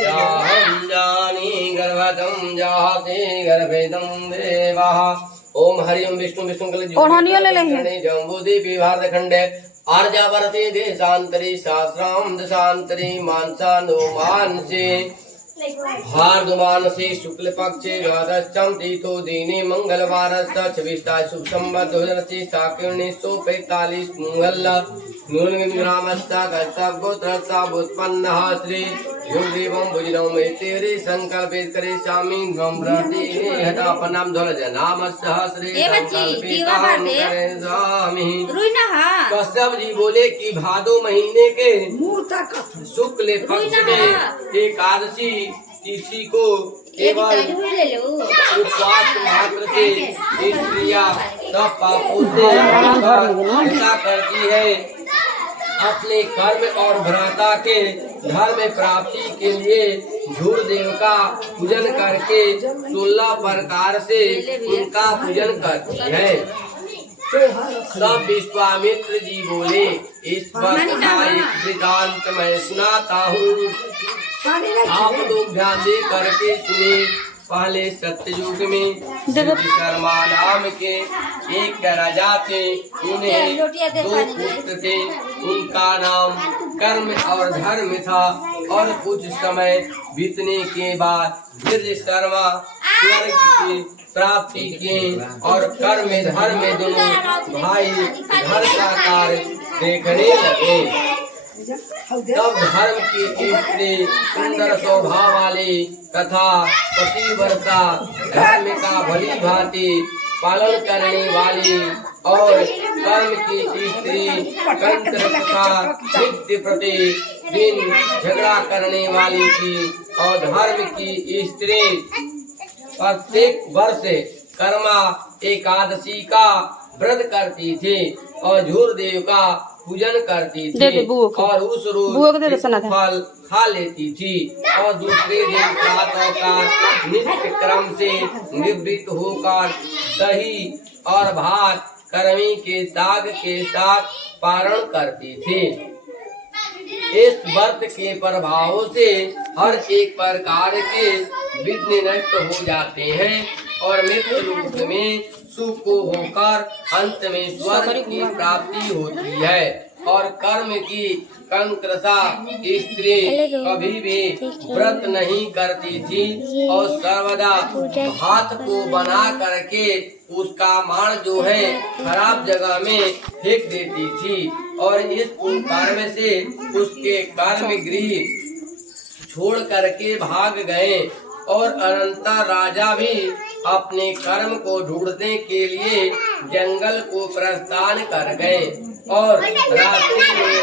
याहं जानी गर्भतं जाते गर्भेदं देवाः। ओम हरि ओम विष्णु विष्णु कल जम्बूदीपी भारतखंडे आर्यावर्ते देशांतरे सहस्राम दशांतरे मानसानो मानसे हार्दमानसे शुक्ल पक्षे द्वादशम तीर्थो दीने मंगलवार छविष्टा शुभ संवत 1945 मंगल नूनग्रामस्था कर्तव्योत्पन्न श्री योगदेवं भुजनौ में तेरे संकल्पित करे स्वामी ब्रह्मति हटापनाम ध्वज नाम सहस्रे स्वामी। कश्यप जी बोले कि भादो महीने के शुक्ल पक्ष में एकादशी तिथि को केवल उपवास मात्र से स्त्रियां सब पापों से ऐसा करती है। अपने कर्म और भ्राता के धर्म प्राप्ति के लिए झूर देव का पूजन करके 16 प्रकार से उनका पूजन करती है। तब विश्वामित्र जी बोले, इस बात का एक वृतांत मैं सुनाता हूँ, आप लोग ध्यान दे करके सुने। पहले सत्ययुग में शर्मा नाम के एक राजा थे। उन्हें 2 पुत्र थे। उनका नाम कर्म और धर्म था। और कुछ समय बीतने के बाद वीर शर्मा स्वर्ग की प्राप्ति किए और कर्म धर्म दोनों भाई घर का कार्य देखने लगे। तब धर्म की स्त्री सुंदर स्वभाव वाली तथा पतिव्रता धर्म का भली भांति पालन करने वाली और कर्म की स्त्री तंत्र तथा नित्य प्रति दिन झगड़ा करने वाली थी। और धर्म की स्त्री प्रत्येक वर्ष कर्मा एकादशी का व्रत करती थी और झूर देव का पूजन करती थी और उस रोज फल खा लेती थी। और दूसरे दिन प्रातःकाल नित्य क्रम से निवृत्त होकर दही और भात कर्मी के साग के साथ पारण करती थी। इस व्रत के प्रभाव से हर एक प्रकार के विघ्न नष्ट हो जाते हैं और मृत्यु रूप में सुख को होकर अंत में स्वर्ग की प्राप्ति होती है। और कर्म की कंक्रसा स्त्री कभी भी व्रत नहीं करती थी और सर्वदा हाथ को बना करके उसका माण जो है खराब जगह में फेंक देती थी। और इस कर्म से उसके कर्म गृह छोड़ करके भाग गए। और अनंतर राजा भी अपने कर्म को ढूंढने के लिए जंगल को प्रस्थान कर गए और रास्ते में